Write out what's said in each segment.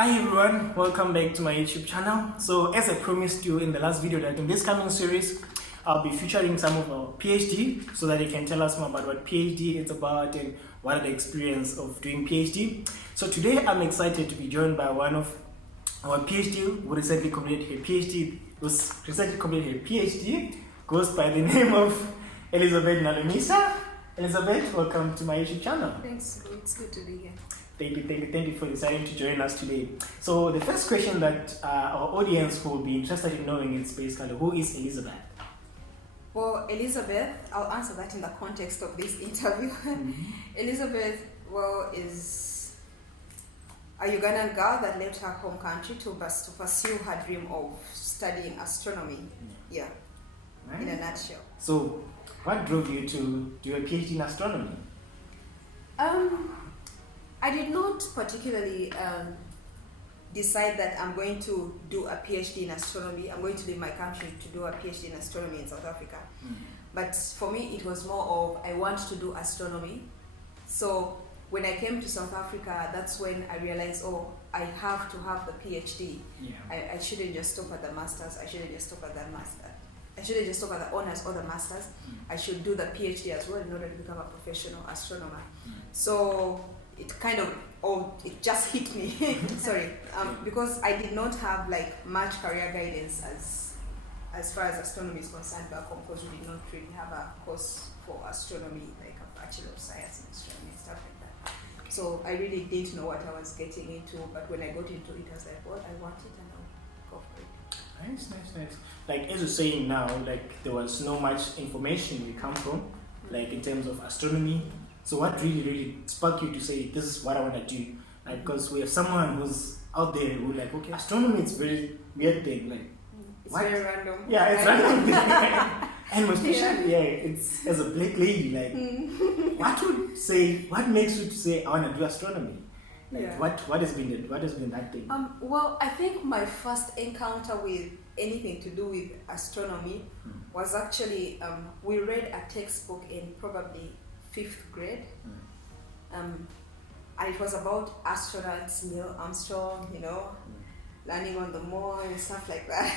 Hi everyone, welcome back to my YouTube channel. So as I promised you in the last video that in this coming series, I'll be featuring some of our PhD so that they can tell us more about what PhD is about and what are the experience of doing PhD. So today I'm excited to be joined by one of our PhD who recently completed her PhD, goes by the name of Elizabeth Naluminsa. Elizabeth, welcome to my YouTube channel. Thanks, it's good to be here. Thank you for deciding to join us today. So the first question that our audience will be interested in knowing is basically, who is Elizabeth? Well, Elizabeth, I'll answer that in the context of this interview. Elizabeth, is a Ugandan girl that left her home country to pursue her dream of studying astronomy. Yeah, right. In a nutshell. So, what drove you to do a PhD in astronomy? I did not particularly decide that I'm going to do a PhD in astronomy. I'm going to leave my country to do a PhD in astronomy in South Africa. But for me, it was more of I want to do astronomy. So when I came to South Africa, that's when I realized, I have to have the PhD. Yeah. I shouldn't just stop at the master's. I shouldn't just stop at the master. I shouldn't just stop at the honors or the masters. I should do the PhD as well in order to become a professional astronomer. So it just hit me. Sorry, because I did not have much career guidance as far as astronomy is concerned back home, because we did not really have a course for astronomy, like a Bachelor of Science in astronomy, stuff like that. So I really didn't know what I was getting into, but when I got into it, I was like, well, I want it and I'll go for it. Nice. Like as you're saying now, there was no much information we come from, in terms of astronomy. So what really sparked you to say, this is what I want to do? Because we have someone who's out there who okay, astronomy is very weird thing. It's very random. Yeah, it's random. And especially, it's as a black lady, what makes you to say, I want to do astronomy? What has been that thing? Well, I think my first encounter with anything to do with astronomy was actually, we read a textbook in probably 5th grade, and it was about astronauts, Neil Armstrong, landing on the moon and stuff like that.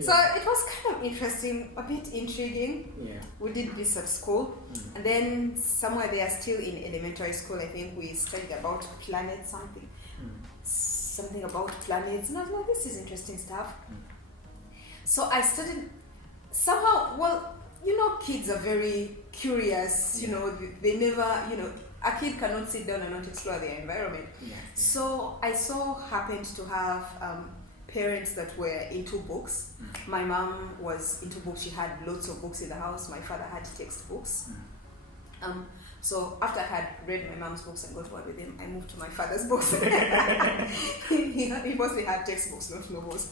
So it was kind of interesting, a bit intriguing. Yeah. We did this at school, and then somewhere there, still in elementary school, I think we studied about planets, something about planets, and I was like, this is interesting stuff. So I studied somehow. Kids are very curious, they never, a kid cannot sit down and not explore their environment. So I happened to have parents that were into books. My mom was into books. She had lots of books in the house. My father had textbooks. So after I had read my mom's books and got one with him, I moved to my father's books. He mostly had textbooks, not novels.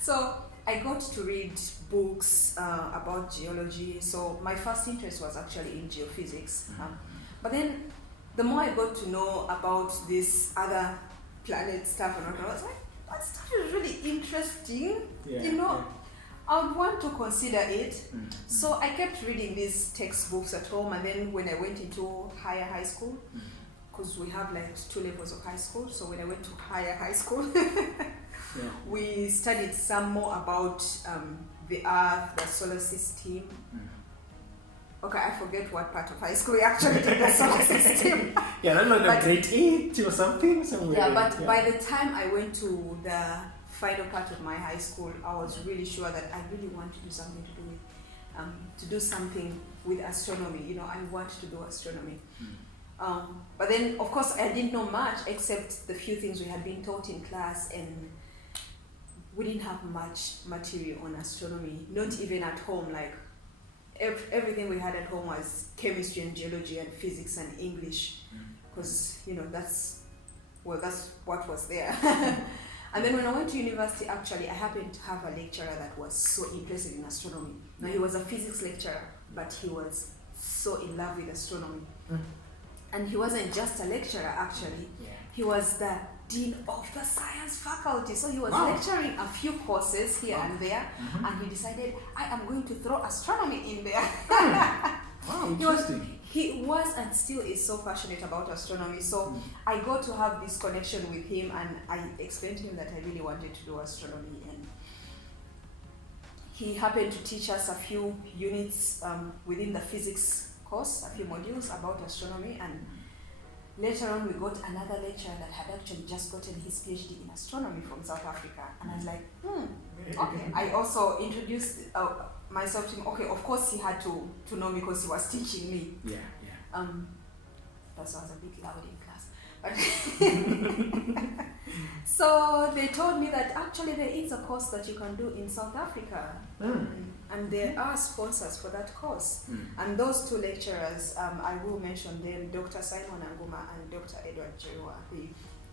So I got to read books about geology. So my first interest was actually in geophysics. But then the more I got to know about this other planet stuff, and I was like, that stuff is really interesting. I would want to consider it. So I kept reading these textbooks at home, and then when I went into high school, because we have 2 levels of high school, so when I went to high school, we studied some more about the Earth, the solar system. Okay, I forget what part of high school we actually did the solar system. That's like grade 8 or something. But by the time I went to the final part of my high school, I was really sure that I really want to do something with astronomy. I want to do astronomy. But then, of course, I didn't know much except the few things we had been taught in class, and we didn't have much material on astronomy, not even at home. Everything we had at home was chemistry and geology and physics and English, because that's what was there. And then when I went to university, actually, I happened to have a lecturer that was so interested in astronomy. Now, he was a physics lecturer, but he was so in love with astronomy. And he wasn't just a lecturer, actually. He was the dean of the science faculty. So he was lecturing a few courses here and there, and he decided, I am going to throw astronomy in there. Wow, interesting. He was and still is so passionate about astronomy. So I got to have this connection with him, and I explained to him that I really wanted to do astronomy. And he happened to teach us a few units within the physics course, a few modules about astronomy. And later on, we got another lecturer that had actually just gotten his PhD in astronomy from South Africa. And I was like, okay. I also introduced myself to him. Okay, of course he had to know me because he was teaching me. Yeah. That's why I was a bit loud in class. But so they told me that actually there is a course that you can do in South Africa. And there are sponsors for that course. And those two lecturers, I will mention them, Dr. Simon Anguma and Dr. Edward Jerua. They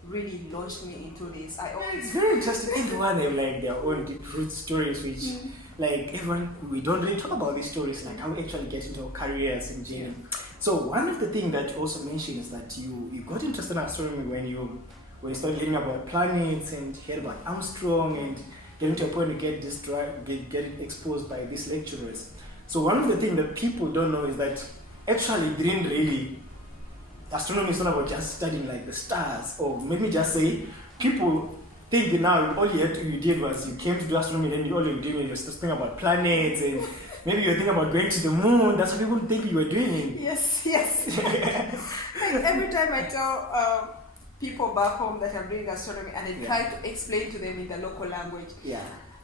really launched me into this. It's very interesting. Everyone have like their own deep root stories, which like everyone, we don't really talk about these stories, like how we actually get into our careers in journey. So one of the things that you also mentioned is that you got interested in astronomy when you started learning about planets and heard about Armstrong and getting to a point to get exposed by these lecturers. So one of the things that people don't know is that actually didn't really, astronomy is not about just studying like the stars, or maybe just say, people think that now all you did was you came to do astronomy, then all you did was just think about planets, and maybe you're thinking about going to the moon. That's what people think you were doing. Yes. Like every time I tell people back home that I'm doing astronomy, and I try to explain to them in the local language.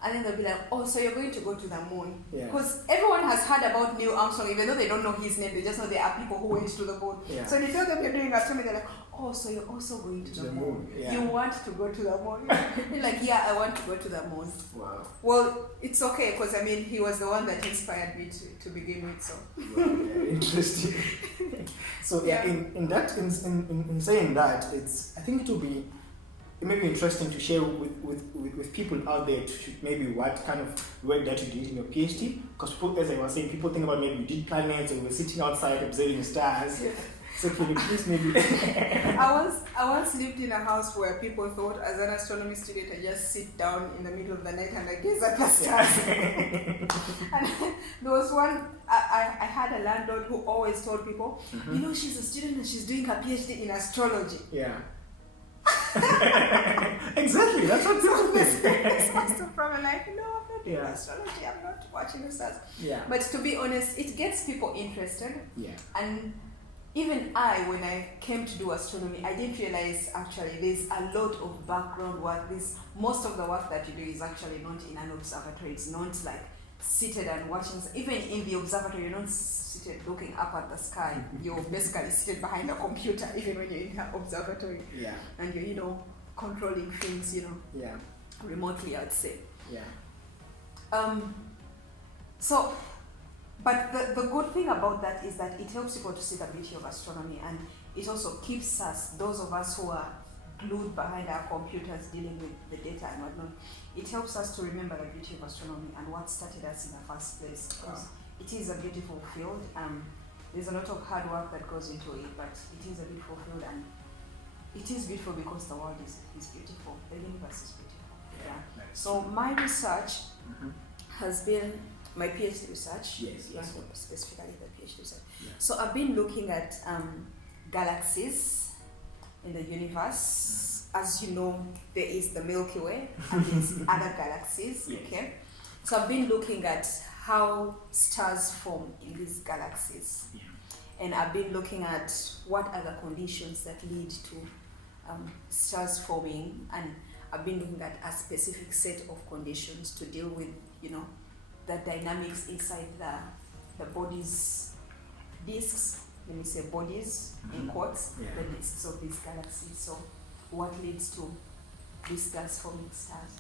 And then they'll be like, oh, so you're going to go to the moon? Because everyone has heard about Neil Armstrong, even though they don't know his name, they just know there are people who went to the moon. So when you tell them you're doing astronomy, they're like, oh, so you're also going to the moon. You want to go to the moon? They're like, yeah, I want to go to the moon. Wow. Well, it's okay, because I mean, he was the one that inspired me to begin with. So. Interesting. So in saying that, I think it will be maybe interesting to share with people out there maybe what kind of work that you did in your PhD, because as I was saying, people think about maybe you did planets or you were sitting outside observing stars. So can you please maybe I once lived in a house where people thought as an astronomy student I just sit down in the middle of the night and I gaze at the stars. And there was one, I had a landlord who always told people, you know, she's a student and she's doing her PhD in astrology. Exactly, that's what people think. I'm probably like, no, I'm not doing astrology, I'm not watching the stars. But to be honest, it gets people interested. And even when I came to do astronomy, I didn't realize actually there's a lot of background work. Most of the work that you do is actually not in an observatory. It's not like seated and watching. Even in the observatory, you're not seated looking up at the sky. You're basically seated behind a computer, even when you're in the observatory. And you're, controlling things, remotely, I'd say. But the good thing about that is that it helps people to see the beauty of astronomy, and it also keeps us, those of us who are glued behind our computers dealing with the data and whatnot, it helps us to remember the beauty of astronomy and what started us in the first place. Because it is a beautiful field. There's a lot of hard work that goes into it, but it is a beautiful field, and it is beautiful because the world is beautiful. The universe is beautiful. So my research has been my PhD research. Specifically the PhD research. So I've been looking at galaxies in the universe. As you know, there is the Milky Way and there's other galaxies. Okay. So I've been looking at how stars form in these galaxies. And I've been looking at what are the conditions that lead to stars forming, and I've been looking at a specific set of conditions to deal with, the dynamics inside the body's disks. Let me say bodies in quotes, the disks of these galaxies. So what leads to these gas forming stars?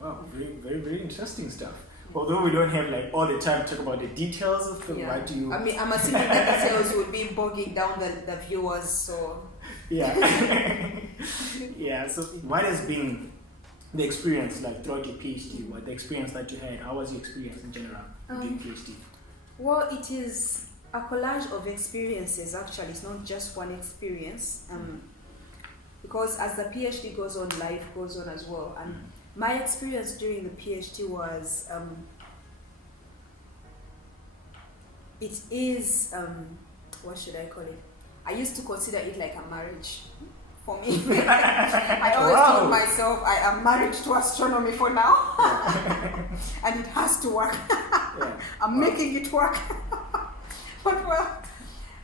Wow, very, very, very interesting stuff. Although we don't have like all the time to talk about the details of the why do you... I mean, I'm assuming that the details would be bogging down the viewers, so... So what has been the experience like throughout your PhD? What the experience that you had? How was your experience in general doing PhD? Well, it is a collage of experiences. Actually, it's not just one experience. Because as the PhD goes on, life goes on as well. And my experience during the PhD was it is, what should I call it? I used to consider it like a marriage for me. I always told myself I am married to astronomy for now. And it has to work. I'm making it work. But well,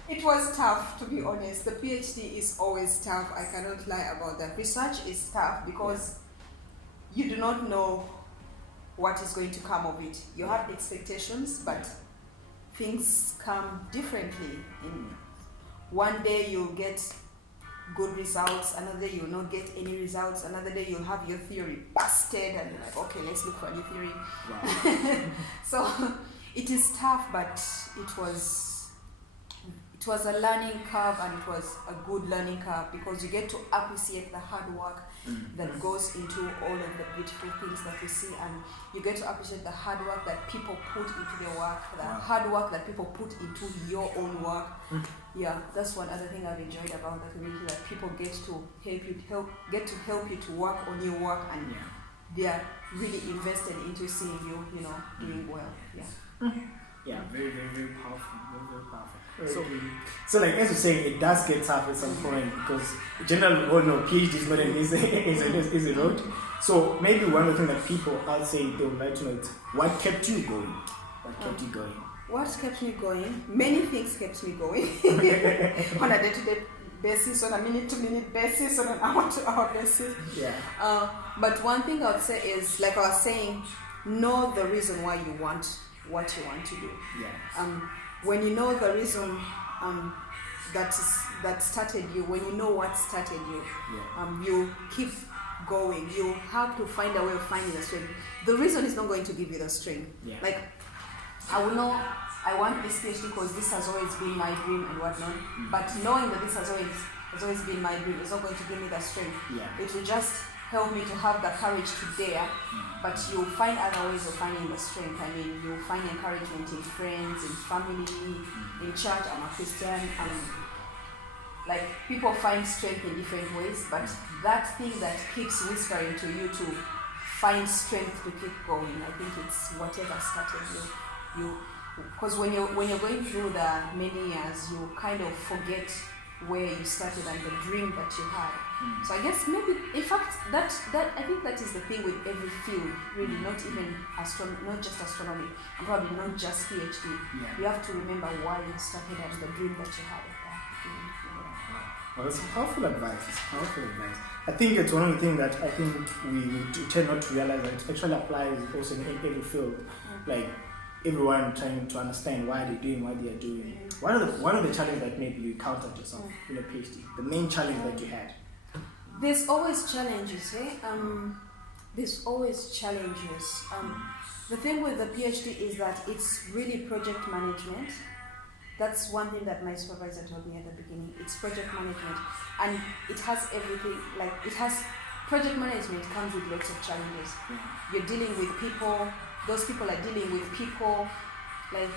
it was tough, to be honest. The PhD is always tough. I cannot lie about that. Research is tough because you do not know what is going to come of it. You have expectations, but things come differently. One day you'll get good results, another day you'll not get any results, another day you'll have your theory busted, and you're like, okay, let's look for a new theory. Wow. So it is tough, but it was a learning curve, and it was a good learning curve because you get to appreciate the hard work that goes into all of the beautiful things that you see, and you get to appreciate the hard work that people put into their work, the hard work that people put into your own work. Yeah, that's one other thing I've enjoyed about the community, that people get to help you to work on your work, and they are really invested into seeing you, doing well. Yeah, very, very, very powerful. Very, very powerful. So like as you're saying, it does get tough at some point because in general, we all know PhD is not an easy road. So maybe one of the things that people, I'll say, they would like to know is what kept you going? What kept you going? What kept me going? Many things kept me going on a day-to-day basis, on a minute-to-minute basis, on an hour-to-hour basis. But one thing I would say is, like I was saying, know the reason why you want what you want to do. When you know the reason that started you, when you know what started you, you keep going. You have to find a way of finding the strength. The reason is not going to give you the strength. Like, I will know I want this PhD because this has always been my dream and whatnot. But knowing that this has always been my dream is not going to give me the strength. It will just help me to have the courage to dare, but you'll find other ways of finding the strength. I mean, you'll find encouragement in friends, in family, in church. I'm a Christian. Like, people find strength in different ways, but that thing that keeps whispering to you to find strength to keep going, I think it's whatever started you. Because when you're going through the many years, you kind of forget where you started and the dream that you had. So I guess maybe, in fact, that I think that is the thing with every field, really, not just astronomy, and probably not just PhD. You have to remember why you started and the dream that you had at that beginning. Well, that's powerful advice. I think it's one of the things that I think we tend not to realize that it actually applies also in every field. Like, everyone trying to understand why they're doing what they are doing. One of the challenges that maybe you encountered yourself in a PhD, the main challenge that you had? There's always challenges, There's always challenges. The thing with the PhD is that it's really project management. That's one thing that my supervisor told me at the beginning. It's project management, and it has everything. Like, project management comes with lots of challenges. You're dealing with people. Those people are dealing with people. Like,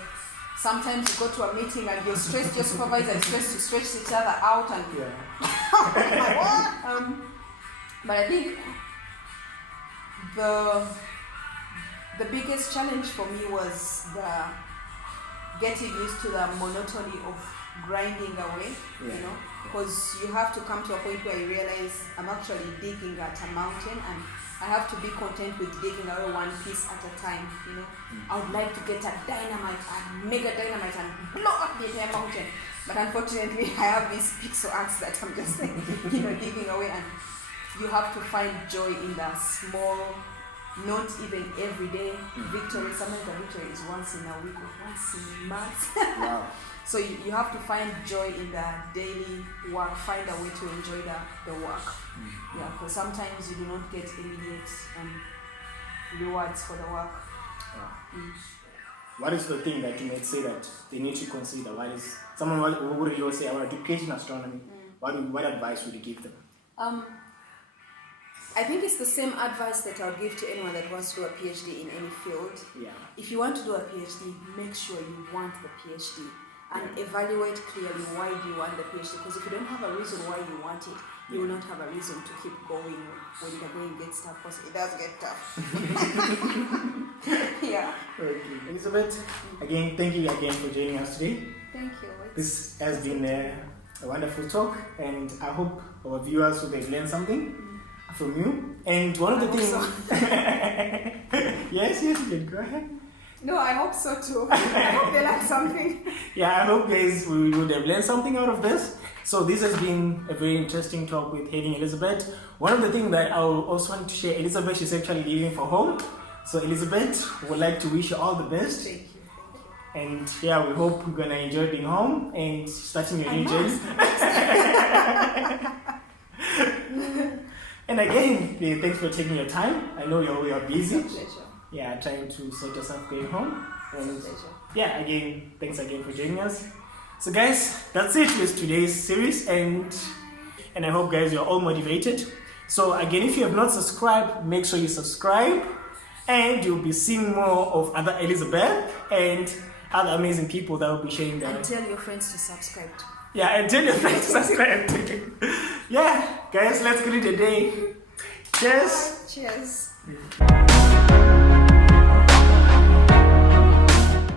sometimes you go to a meeting and you're stressed, your supervisor is stressed, you stretch each other out, and but I think the biggest challenge for me was getting used to the monotony of grinding away, because you have to come to a point where you realize I'm actually digging at a mountain, and I have to be content with digging away one piece at a time, I would like to get a mega dynamite and blow up the entire mountain. But unfortunately, I have these pixel axe that I'm just digging away, and you have to find joy in the small, not even everyday victory. Sometimes the victory is once in a week or once in a month. Wow. So you have to find joy in the daily work, find a way to enjoy the work. Because sometimes you do not get immediate rewards for the work. What is the thing that you might say that they need to consider? What is someone who would you say, I want to do PhD in astronomy? What advice would you give them? I think it's the same advice that I'll give to anyone that wants to do a PhD in any field. If you want to do a PhD, make sure you want the PhD and evaluate clearly why do you want the PhD. Because if you don't have a reason why you want it, you will not have a reason to keep going when the going gets tough, because it does get tough. Yeah. Okay. Elizabeth, again, thank you again for joining us today. Thank you. This has been a wonderful talk, and I hope our viewers will have learned something from you. And one of the things... yes, you can go ahead. No, I hope so too. I hope they learned something. Yeah, I hope guys we would have learned something out of this. So this has been a very interesting talk with having Elizabeth. One of the things that I also want to share, Elizabeth is actually leaving for home. So Elizabeth, would like to wish you all the best. Thank you. And yeah, we hope you're gonna enjoy being home and starting your new journey. And again, thanks for taking your time. I know you're busy. It's a pleasure. Yeah, trying to sort yourself going home. And It's a pleasure. yeah, again, thanks again for joining us. So guys, that's it with today's series, and I hope guys you're all motivated. So again, if you have not subscribed, make sure you subscribe, and you'll be seeing more of other Elizabeth and other amazing people that will be sharing their... And tell your friends to subscribe too. Yeah, and tell your friends to subscribe. Yeah, guys, let's get it a day. Cheers. Cheers.